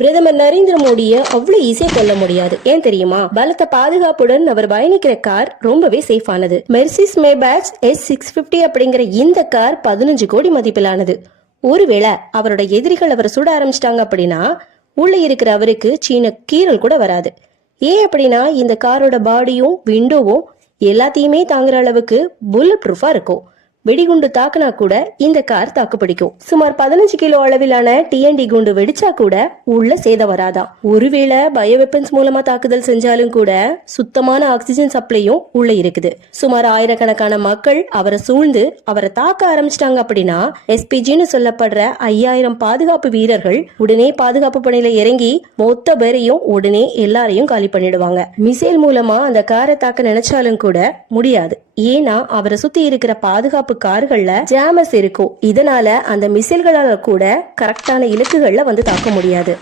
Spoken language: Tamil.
பிரதமர் நரேந்திர மோடிய அவ்வளவு ஈஸியா கொல்ல முடியாது. ஏன் தெரியுமா? பலத்த பாதுகாப்புடன் அவர் பயணிக்கிற கார் ரொம்பவே சேஃபானது Mercedes Maybach S six fifty அப்படிங்கிற இந்த கார் பதினஞ்சு கோடி மதிப்பிலானது. ஒருவேளை அவரோட எதிரிகள் அவரை சுட ஆரம்பிச்சிட்டாங்க அப்படின்னா உள்ள இருக்கிற அவருக்கு சீன கீறல் கூட வராது. ஏன் அப்படின்னா இந்த காரோட பாடியும் விண்டோவும் எல்லாத்தையுமே தாங்குற அளவுக்கு புல்லட் ப்ரூஃபா இருக்கும். வெடிகுண்டு தாக்குனா கூட இந்த கார் தாக்குப்பிடிக்கும். சுமார் பதினஞ்சு கிலோ அளவிலான டிஎன்டி குண்டு வெடிச்சா கூட உள்ள சேதம் வராதாம் ஒருவேளை பயோ வெப்பன்ஸ் மூலமா தாக்குதல் செஞ்சாலும் கூட சுத்தமான ஆக்சிஜன் சப்ளையும் உள்ள இருக்குது. சுமார் ஆயிரக்கணக்கான மக்கள் அவரை சூழ்ந்து அவரை தாக்க ஆரம்பிச்சிட்டாங்க அப்படின்னா எஸ்பிஜின்னு சொல்லப்படுற ஐயாயிரம் பாதுகாப்பு வீரர்கள் உடனே பாதுகாப்பு பணியில இறங்கி மொத்த பேரையும் உடனே எல்லாரையும் காலி பண்ணிடுவாங்க. மிசைல் மூலமா அந்த காரை தாக்க நினைச்சாலும் கூட முடியாது. ஏன்னா அவரை சுத்தி இருக்கிற பாதுகாப்பு கார்கள்ல ஜாமஸ் இருக்கும். இதனால அந்த மிசைல்களால கூட கரெக்டான இலக்குகள்ல வந்து தாக்க முடியாது.